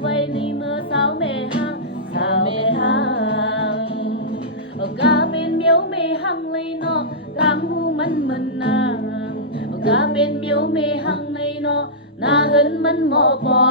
ไว้ในเมื่อสาวเมหังสาวเมหังโอกาเป็นเมียวเมหังเลยเนาะรำหูมันมันนางโอกาเป็นเมียวเมหังเลยเนาะหน้าเหินมันหมอปอ